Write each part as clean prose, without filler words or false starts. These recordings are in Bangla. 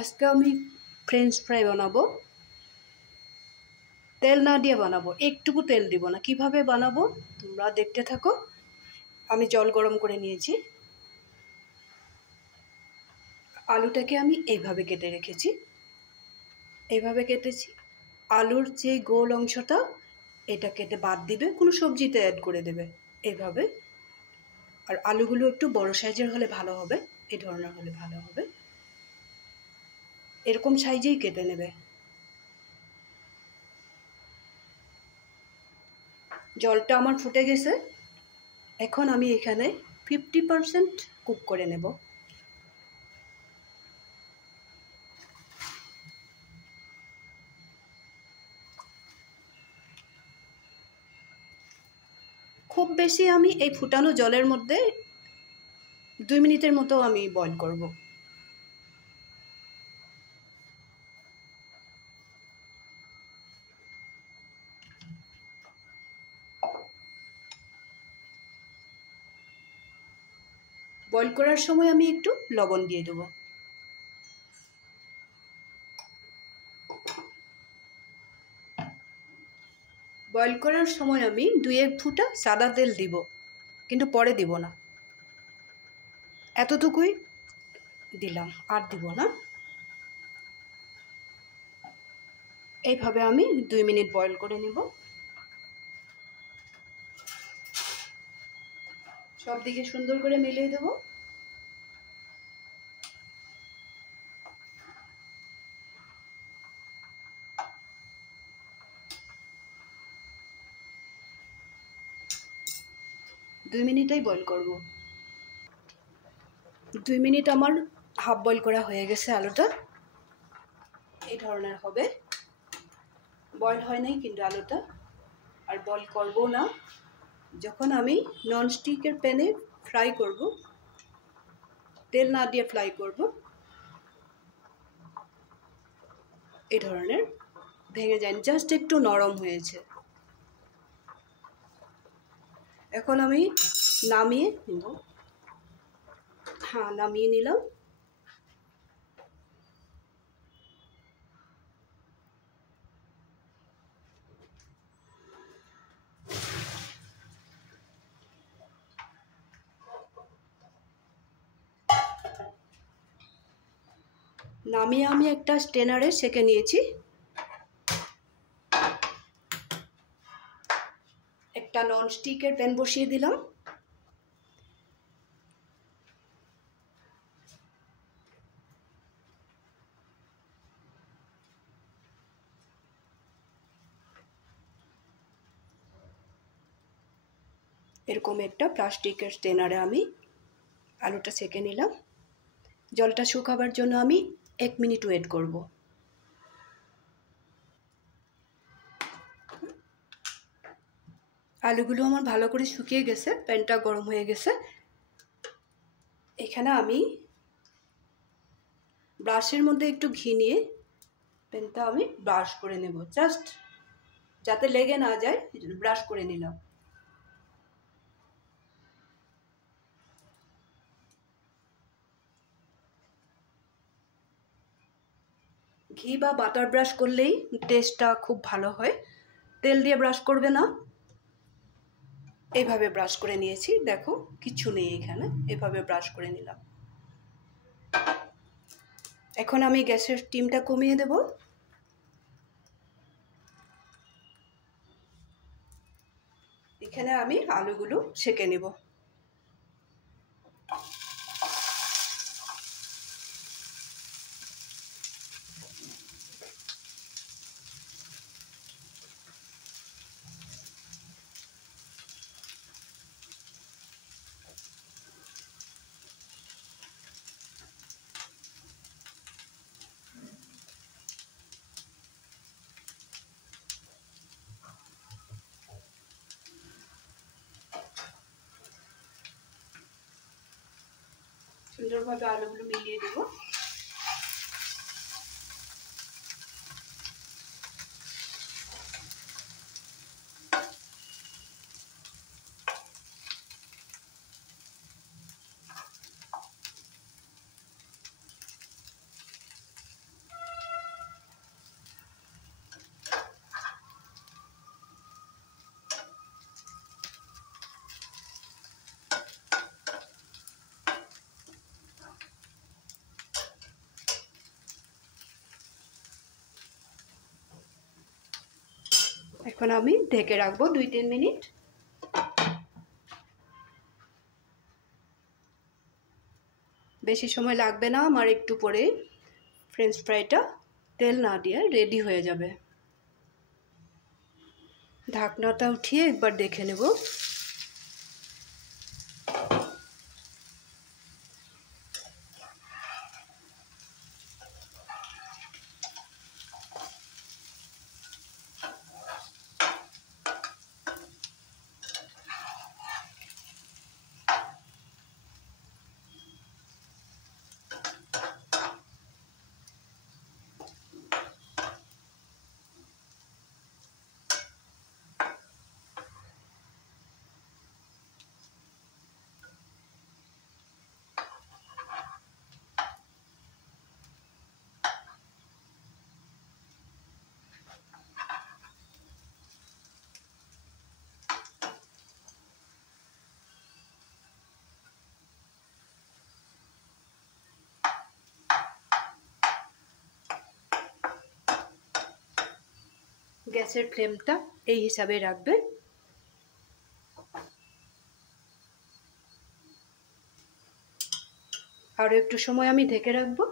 আজকে আমি ফ্রেঞ্চ ফ্রাই বানাবো। তেল না দিয়ে বানাবো, একটুকু তেল দিব না। কিভাবে বানাবো তোমরা দেখতে থাকো। আমি জল গরম করে নিয়েছি। আলুটাকে আমি এইভাবে কেটে রেখেছি, এইভাবে কেটেছি। আলুর যে গোল অংশটা এটা কেটে বাদ দিবে, কোনো সবজিতে অ্যাড করে দেবে এইভাবে। আর আলুগুলো একটু বড় সাইজের হলে ভালো হবে, এই ধরনের হলে ভালো হবে। এরকম সাইজেই কেটে নেবে। জলটা আমার ফুটে গেছে। এখন আমি এখানে 50% কুক করে নেব। খুব বেশি আমি এই ফুটানো জলের মধ্যে 2 মিনিটের মতো আমি বয়ল করব। বয়ল করার সময় আমি একটু লবণ দিয়ে দেবো। বয়ল করার সময় আমি 2-1 ফোঁটা সাদা তেল দিব, কিন্তু পরে দিব না। এতটুকুই দিলাম, আর দিব না। এইভাবে আমি 2 মিনিট বয়ল করে নেব। সব দিকে সুন্দর করে মিলিয়ে দেব। দুই মিনিটেই বয়ল করব। 2 মিনিট আমার হাফ বয়ল করা হয়ে গেছে। আলুটা এই ধরনের হবে। বয়ল হয় নাই কিন্তু আলুটা, আর বয়ল করব না। যখন আমি ননস্টিকের প্যানে ফ্রাই করব, তেল না দিয়ে ফ্রাই করব, এই ধরনের ভেঙে যায়, জাস্ট একটু নরম হয়েছে। এখন আমি নামিয়ে নেব। হ্যাঁ, নামিয়ে নিলাম। নামিয়ে আমি একটা স্ট্রেনারে সেঁকে নিয়েছি। একটা ননস্টিকের প্যান বসিয়ে দিলাম। এরকম একটা প্লাস্টিকের স্ট্রেনারে আমি আলুটা সেঁকে নিলাম। জলটা শুকাবার জন্য আমি 1 মিনিট ওয়েট করব। আলুগুলো আমার ভালো করে শুকিয়ে গেছে, প্যানটা গরম হয়ে গেছে। এখানে আমি ব্রাশের মধ্যে একটু ঘি নিয়ে প্যানটা আমি ব্রাশ করে নেব, জাস্ট যাতে লেগে না যায়, ব্রাশ করে নিলাম। ঘি বা বাটার ব্রাশ করলেই টেস্টটা খুব ভালো হয়। তেল দিয়ে ব্রাশ করবে না। এইভাবে ব্রাশ করে নিয়েছি, দেখো কিছু নেই এখানে। এভাবে ব্রাশ করে নিলাম। এখন আমি গ্যাসের স্টিমটা কমিয়ে দেব। এখানে আমি আলুগুলো সেঁকে নেব। সুন্দরভাবে আলুগুলো মিলিয়ে দেব। এখন আমি ঢেকে রাখবো 2-3 মিনিট। বেশি সময় লাগবে না, আমার একটু পরে ফ্রেঞ্চ ফ্রাইটা তেল না দিয়ে রেডি হয়ে যাবে। ঢাকনাটা উঠিয়ে একবার দেখে নেব। গ্যাসের ফ্লেমটা এই হিসাবে রাখবে। আরও একটু সময় আমি ঢেকে রাখবো।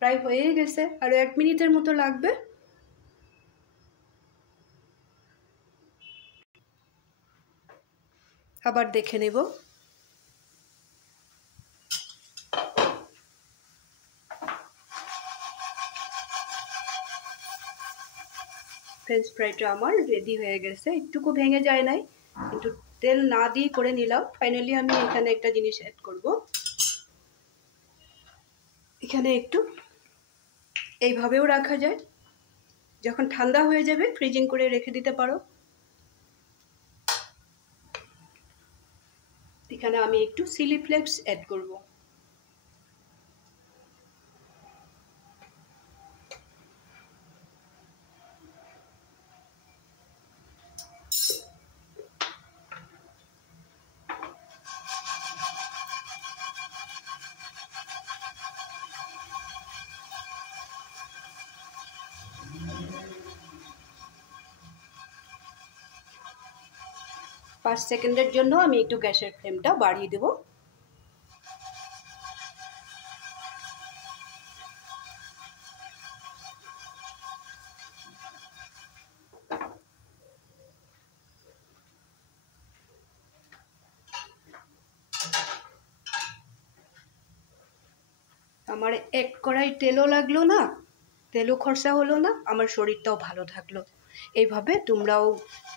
প্রায় হয়েই গেছে, আরও 1 মিনিটের মতো লাগবে। আবার দেখে নেব। ফ্রেঞ্চ ফ্রাইটা আমার রেডি হয়ে গেছে, একটুকু ভেঙে যায় নাই, কিন্তু তেল না দিয়ে করে নিলাম। ফাইনালি আমি এখানে একটা জিনিস অ্যাড করব। এখানে একটু এইভাবেও রাখা যায়, যখন ঠান্ডা হয়ে যাবে ফ্রিজিং করে রেখে দিতে পারো। এখানে আমি একটু চিলি ফ্লেক্স অ্যাড করব। পাঁচ সেকেন্ডের জন্য আমি একটু গ্যাসের ফ্লেমটা বাড়িয়ে দেব। আমার এক কড়াই তেলও লাগলো না, তেলও খরচা হলো না, আমার শরীরটাও ভালো থাকলো। এইভাবে তোমরাও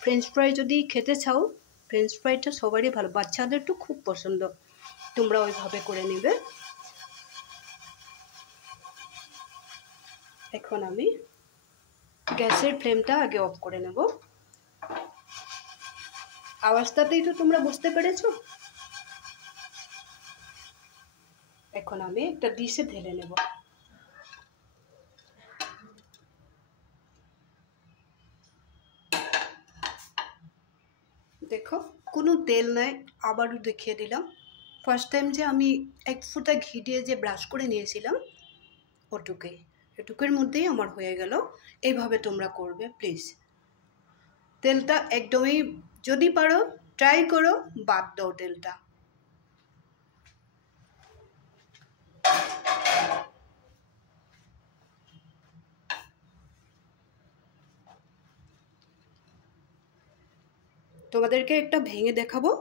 ফ্রেঞ্চ ফ্রাই যদি খেতে চাও, ফ্রেঞ্চ ফ্রাইটা সবারই ভালো, বাচ্চাদের তো খুব পছন্দ, তোমরা ওইভাবে করে নেবে। এখন আমি গ্যাসের ফ্লেমটা আগে অফ করে নেব। আওয়াজটাতেই তো তোমরা বুঝতে পেরেছো। এখন আমি একটা ডিশে ঢেলে নেব। দেখো কোনো তেল নাই, আবারও দেখিয়ে দিলাম। ফার্স্ট টাইম যে আমি 1 ফোঁটা ঘি দিয়ে যে ব্রাশ করে নিয়েছিলাম, এটুকুর মধ্যেই আমার হয়ে গেল। এইভাবে তোমরা করবে প্লিজ। তেলটা একদমই যদি পারো ট্রাই করো, বাদ দাও তেলটা। তোমাদেরকে একটা ভেঙে দেখাবো।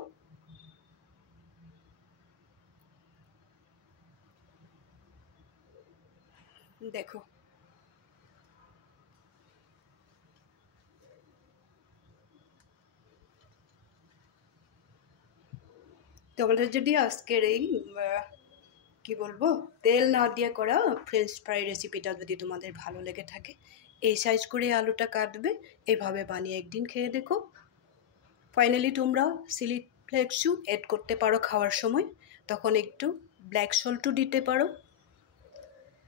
দেখো তোমাদের যদি আজকের এই কি বলবো তেল না দিয়ে করা ফ্রেঞ্চ ফ্রাই রেসিপিটা যদি তোমাদের ভালো লেগে থাকে, এই সাইজ করে আলুটা কাটবে, এইভাবে বানিয়ে একদিন খেয়ে দেখো। ফাইনালি তোমরা চিলি ফ্লেক্সও অ্যাড করতে পারো খাওয়ার সময়, তখন একটু ব্ল্যাক সল্টও দিতে পারো,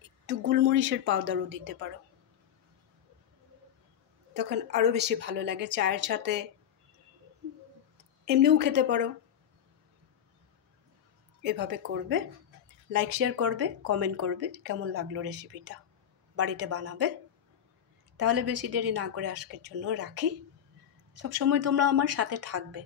একটু গোলমরিচের পাউডারও দিতে পারো, তখন আরও বেশি ভালো লাগে। চায়ের সাথে এমনিও খেতে পারো। এভাবে করবে, লাইক শেয়ার করবে, কমেন্ট করবে কেমন লাগলো রেসিপিটা, বাড়িতে বানাবে। তাহলে বেশি দেরি না করে আজকের জন্য রাখি। সবসময় তোমরা আমার সাথে থাকবে।